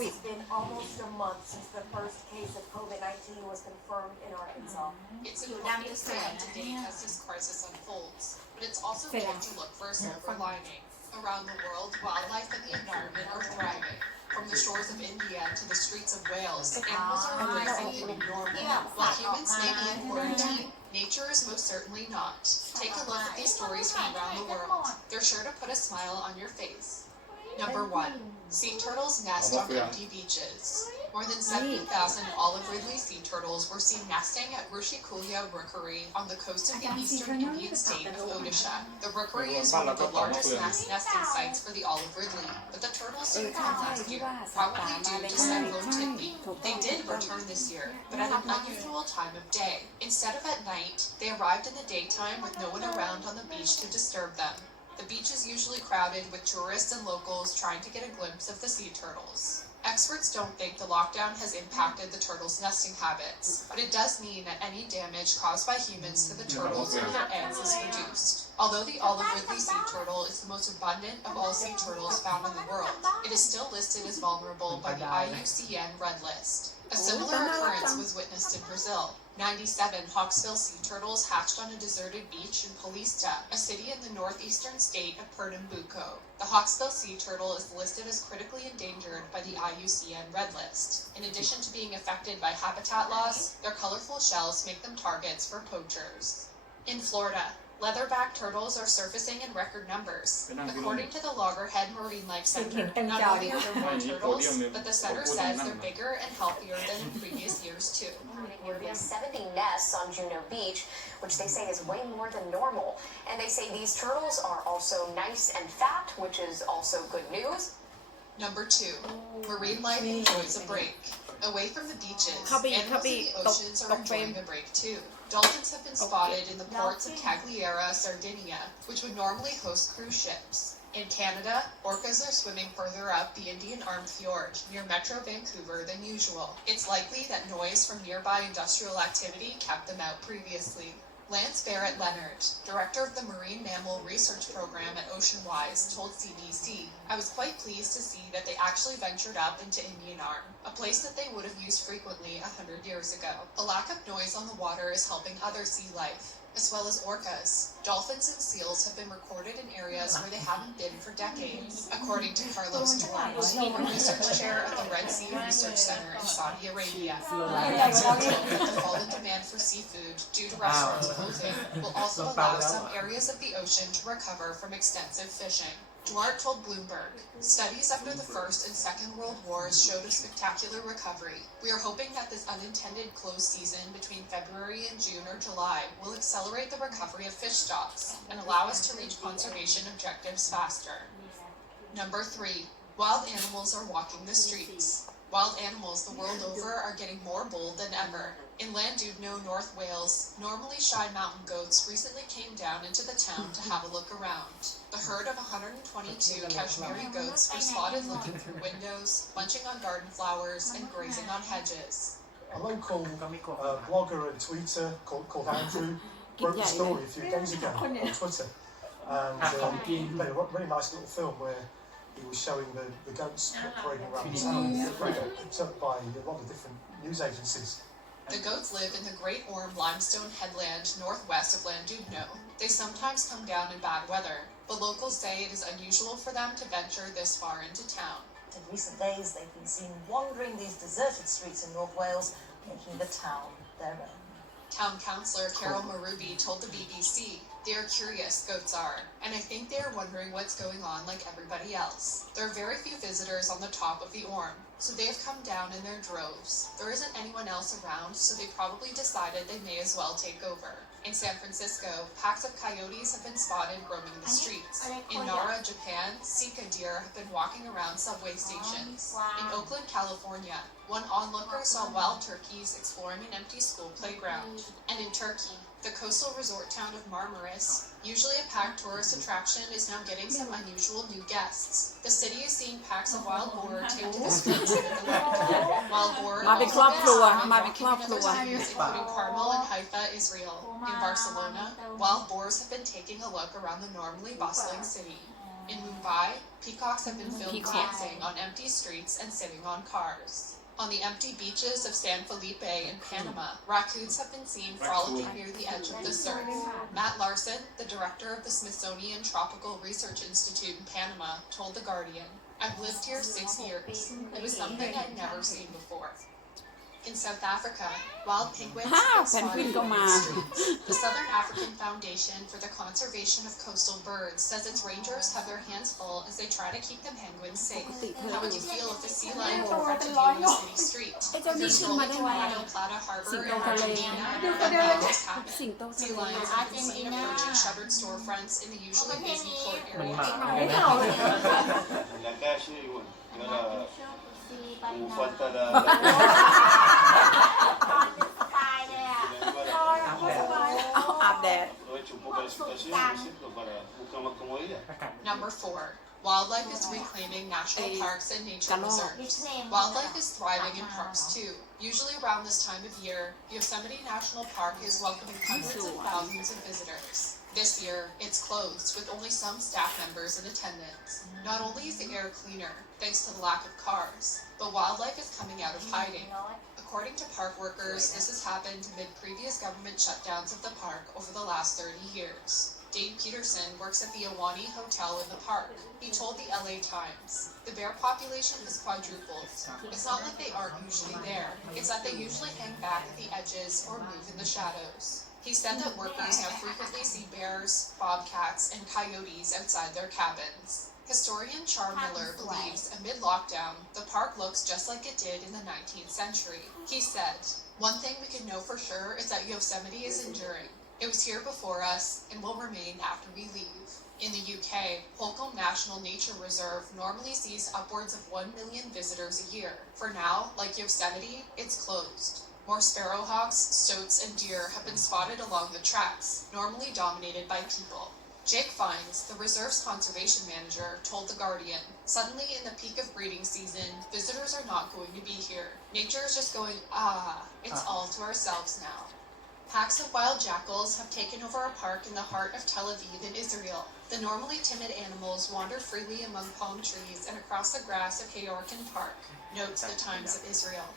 วิด It's been almost a month since the first case of COVID-19 was confirmed in Arkansas. It's important to stay up to date as this crisis unfolds, but it's also good to look for a silver lining. Around the world, wildlife and the environment are thriving. From the shores of India to the streets of Wales, animals are embracing the new normal. While humans may be in quarantine, nature is most certainly not. Take a look at these stories from around the world. They're sure to put a smile on your face. Number 1. Sea turtles nest on empty beaches. More than 70,000 olive ridley sea turtles were seen nesting at Rushikulia Rookery on the coast of the eastern Indian state of Odisha. The rookery is one of the largest nesting sites for the olive ridley, but the turtles soon found last year, probably due to Cyclone Tiffany. They did return this year, but at an unusual time of day. Instead of at night, they arrived in the daytime with no one around on the beach to disturb them. The beach is usually crowded with tourists and locals trying to get a glimpse of the sea turtles. Experts don't think the lockdown has impacted the turtles' nesting habits, but it does mean that any damage caused by humans to the turtles or their eggs is reduced. Although the olive ridley sea turtle is the most abundant of all sea turtles found in the world, it is still listed as vulnerable by the IUCN Red List. A similar occurrence was witnessed in Brazil. 97 hawksbill sea turtles hatched on a deserted beach in Paulista, a city in the northeastern state of Pernambuco. The hawksbill sea turtle is listed as critically endangered by the IUCN Red List. In addition to being affected by habitat loss, their colorful shells make them targets for poachers. In Florida, leatherback turtles are surfacing in record numbers. According to the Loggerhead Marine Life Center, not only are there more turtles, but the center says they're bigger and healthier than in previous years too. Nearly 70 nests on Juneau Beach, which they say is way more than normal. And they say these turtles are also nice and fat, which is also good news. Number 2. Marine life enjoys a break. Away from the beaches, animals in the oceans are enjoying a break too. Dolphins have been spotted in the ports of Cagliari, Sardinia, which would normally host cruise ships. In Canada, orcas are swimming further up the Indian Arm Fjord near Metro Vancouver than usual. It's likely that noise from nearby industrial activity kept them out previously. Lance Barrett Leonard, director of the Marine Mammal Research Program at Oceanwise, told CBC, "I was quite pleased to see that they actually ventured up into Indian Arm, a place that they would have used frequently 100 years ago. A lack of noise on the water is helping other sea life, as well as orcas. Dolphins and seals have been recorded in areas where they haven't been for decades, according to Carlos Duarte, research chair at the Red Sea Research Center in Saudi Arabia. The fall in demand for seafood due to restaurants closing will also allow some areas of the ocean to recover from extensive fishing. Duarte told Bloomberg, "Studies after the First and Second World Wars showed a spectacular recovery. We are hoping that this unintended closed season between February and June or July will accelerate the recovery of fish stocks and allow us to reach conservation objectives faster." Number 3. Wild animals are walking the streets. Wild animals the world over are getting more bold than ever. In Llandudno, North Wales, normally shy mountain goats recently came down into the town to have a look around. The herd of 122 Kashmiri goats were spotted looking through windows, munching on garden flowers, and grazing on hedges. A local blogger and tweeter called Andrew wrote the story a few days ago on Twitter. And he made a really nice little film where he was showing the goats parading around the town. It got picked up by a lot of different news agencies. The goats live in the Great Orme limestone headland northwest of Llandudno. They sometimes come down in bad weather, but locals say it is unusual for them to venture this far into town. In recent days, they've been seen wandering these deserted streets in North Wales, making the town their own. Town councillor Carol Marubi told the BBC, "They are curious, goats are, and I think they are wondering what's going on like everybody else. There are very few visitors on the top of the Orme, so they have come down in their droves. There isn't anyone else around, so they probably decided they may as well take over." In San Francisco, packs of coyotes have been spotted roaming the streets. In Nara, Japan, Sika deer have been walking around subway stations. In Oakland, California, one onlooker saw wild turkeys exploring an empty school playground. And in Turkey, the coastal resort town of Marmaris, usually a packed tourist attraction, is now getting some unusual new guests. The city is seeing packs of wild boar take to the streets in the night. Wild boar มาเป็นครอบครัวมาเป็นครอบ in ครั other ว cities, including Carmel and Haifa, Israel. In Barcelona, wild boars have been taking a look around the normally bustling city. In Mumbai, peacocks have been filmed Peacock. dancing on empty streets and sitting on cars. On the empty beaches of San Felipe in Panama, raccoons have been seen frolicking near the edge of the surf. Matt Larson, the director of the Smithsonian Tropical Research Institute in Panama, told The Guardian, "I've lived here 6 years. It was something I'd never seen before." In South Africa, wild penguins have been spotted on the streets. The Southern African Foundation for the Conservation of Coastal Birds says its rangers have their hands full as they try to keep the penguins safe. How would you feel if a sea lion confronted you on the city street? If you're strolling to Mar del Plata Harbor in Argentina, what just happened? สิงโตทะ Sea เล lions have been seen approaching shuttered storefronts in the usually busy port มัน area. หมาเหมือนกันนะ La calle y bueno, y ahora un falta la... เอาอาบแดด Aprovecho un poco la situación, ¿no es cierto?, para buscar más comodidad. อากาศ Number 4. Wildlife is reclaiming national parks and nature reserves. Wildlife is thriving in parks too. Usually around this time of year, Yosemite National Park is welcoming hundreds of thousands of visitors. This year, it's closed with only some staff members in attendance. Not only is the air cleaner, thanks to the lack of cars, but wildlife is coming out of hiding. According to park workers, this has happened amid previous government shutdowns of the park over the last 30 years. Dave Peterson works at the Awani Hotel in the park. He told the LA Times, "The bear population has quadrupled. It's not like they aren't usually there. It's that they usually hang back at the edges or move in the shadows." He said that workers now frequently see bears, bobcats, and coyotes outside their cabins. Historian Char Miller believes amid lockdown, the park looks just like it did in the 19th century. He said, "One thing we can know for sure is that Yosemite is enduring. It was here before us and will remain after we leave." In the UK, Holcombe National Nature Reserve normally sees upwards of 1 million visitors a year. For now, like Yosemite, it's closed. More sparrowhawks, stoats, and deer have been spotted along the tracks, normally dominated by people. Jake Fines, the reserve's conservation manager, told The Guardian, "Suddenly, in the peak of breeding season, visitors are not going to be here. Nature is just going, it's all to ourselves now." Packs of wild jackals have taken over a park in the heart of Tel Aviv in Israel. The normally timid animals wander freely among palm trees and across the grass of Hayorkin Park, notes the Times of Israel.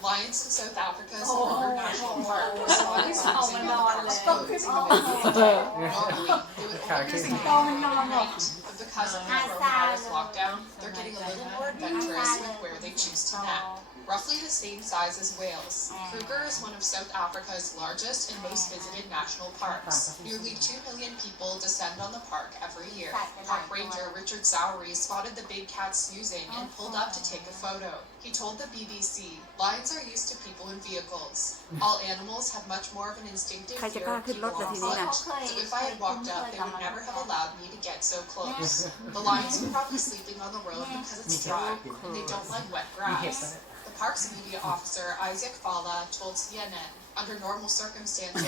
Lions in South Africa's Kruger National Park were spotted cruising on the park's roads in the middle of the day. Normally, they would only be seen at night, but because of the coronavirus lockdown, they're getting a little more adventurous with where they choose to nap. Roughly the same size as Wales, Kruger is one of South Africa's largest and most visited national parks. Nearly 2 million people descend on the park every year. Park ranger Richard Sowery spotted the big cat snoozing and pulled up to take a photo. He told the BBC, "Lions are used to people in vehicles. All animals have much more of an instinctive ใครจะ fear กล้า of ขึ้นรถ people ละ on ทีนี้ foot. นะ So if I had walked up, they would never have allowed me to get so close. The lions are probably sleeping on the road because it's dry, and they don't like wet มีเห็บ grass." นะ The park's media officer, Isaac Fala, told CNN, "Under normal circumstances,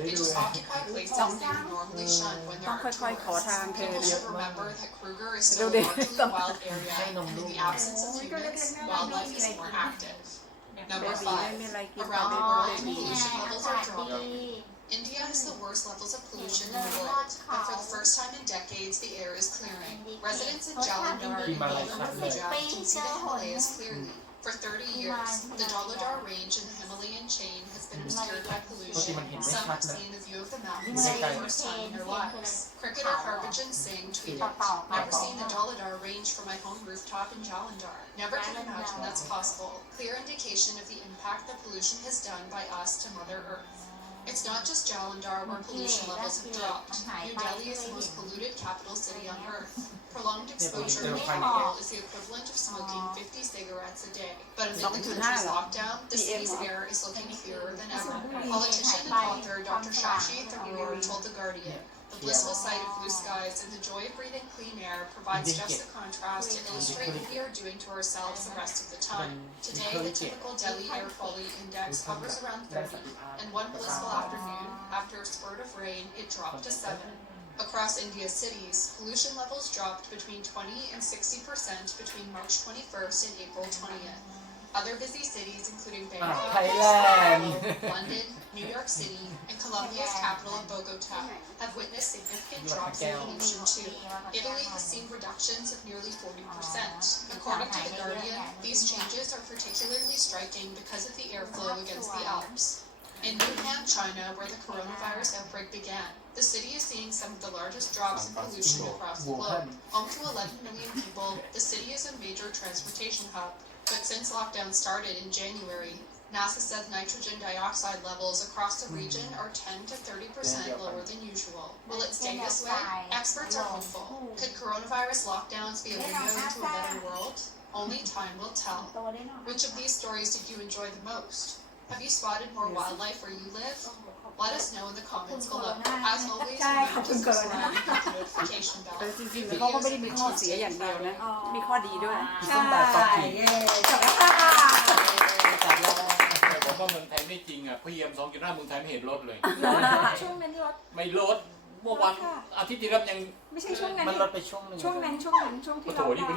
they just occupy places they would normally shun when ต้อง there ค่ are อยๆ ขอ tourists. ทางเธอ People นะ should remember that Kruger is still a largely wild area, and in the absence of humans, wildlife is more active." Number 5. Around the world, pollution levels are dropping. India has the worst levels of pollution in the world, and for the first time in decades, the air is clearing. Residents in Jalandhar in northern Punjab can see the Himalayas clearly. For 30 years, the Daladhar range in the Himalayan chain has been obscured by pollution. Some have seen the view of the mountains for the first time in their lives. Cricketer Harbhajan Singh tweeted, "Never seen the Daladhar range from my home rooftop in Jalandhar. Never can imagine that's possible. Clear indication of the impact that pollution has done by us to Mother Earth." It's not just Jalandhar where pollution levels have dropped. New Delhi is the most polluted capital city on earth. Prolonged exposure to alcohol is the equivalent of smoking 50 cigarettes a day. But amid the country's lockdown, the city's air is looking clearer than ever. Politician and author Dr. Shashi Tharoor told The Guardian, "The blissful sight of blue skies and the joy of breathing clean air provides just the contrast to illustrate what we are doing to ourselves the rest of the time. Today, the typical Delhi air quality index hovers around 30, and one blissful afternoon, after a spurt of rain, it dropped to 7. Across India's cities, pollution levels dropped between 20 and 60% between March 21st and April 20th. Other busy cities, including Bangkok, Thailand. London, New York City, and Colombia's capital of Bogota, have witnessed significant drops in pollution too. Italy has seen reductions of nearly 40%. According to The Guardian, these changes are particularly striking because of the airflow against the Alps. In Wuhan, China, where the coronavirus outbreak began, the city is seeing some of the largest drops in pollution across the globe. Home to 11 million people, the city is a major transportation hub. But since lockdown started in January, NASA says nitrogen dioxide levels across the region are 10 to 30% lower than usual. Will it stay this way? Experts are hopeful. Could coronavirus lockdowns be a window into a better world? Only time will tell. Which of these stories did you enjoy the most? Have you spotted more wildlife where you live? Let us know in the comments below. As always, remember to subscribe and hit the notification bell. แต่จริงๆเขาก็ไม่ได้มีข้อเสียอย่างเดียวนะ มีข้อดีด้วย ต้องแบบต่อขีด จบแล้วค่ะ จัดแล้ว ผมว่าเมืองไทยไม่จริงอ่ะ PM 2.5 เมืองไทยไม่เห็นลดเลย ช่วงนั้นลด ไม่ลด เมื่อวันอาทิตย์ที่แล้วยัง ไม่ใช่ช่วงนั้น มันลดไปช่วงหนึ่ง ช่วงที่ โอ้โห เรา นี่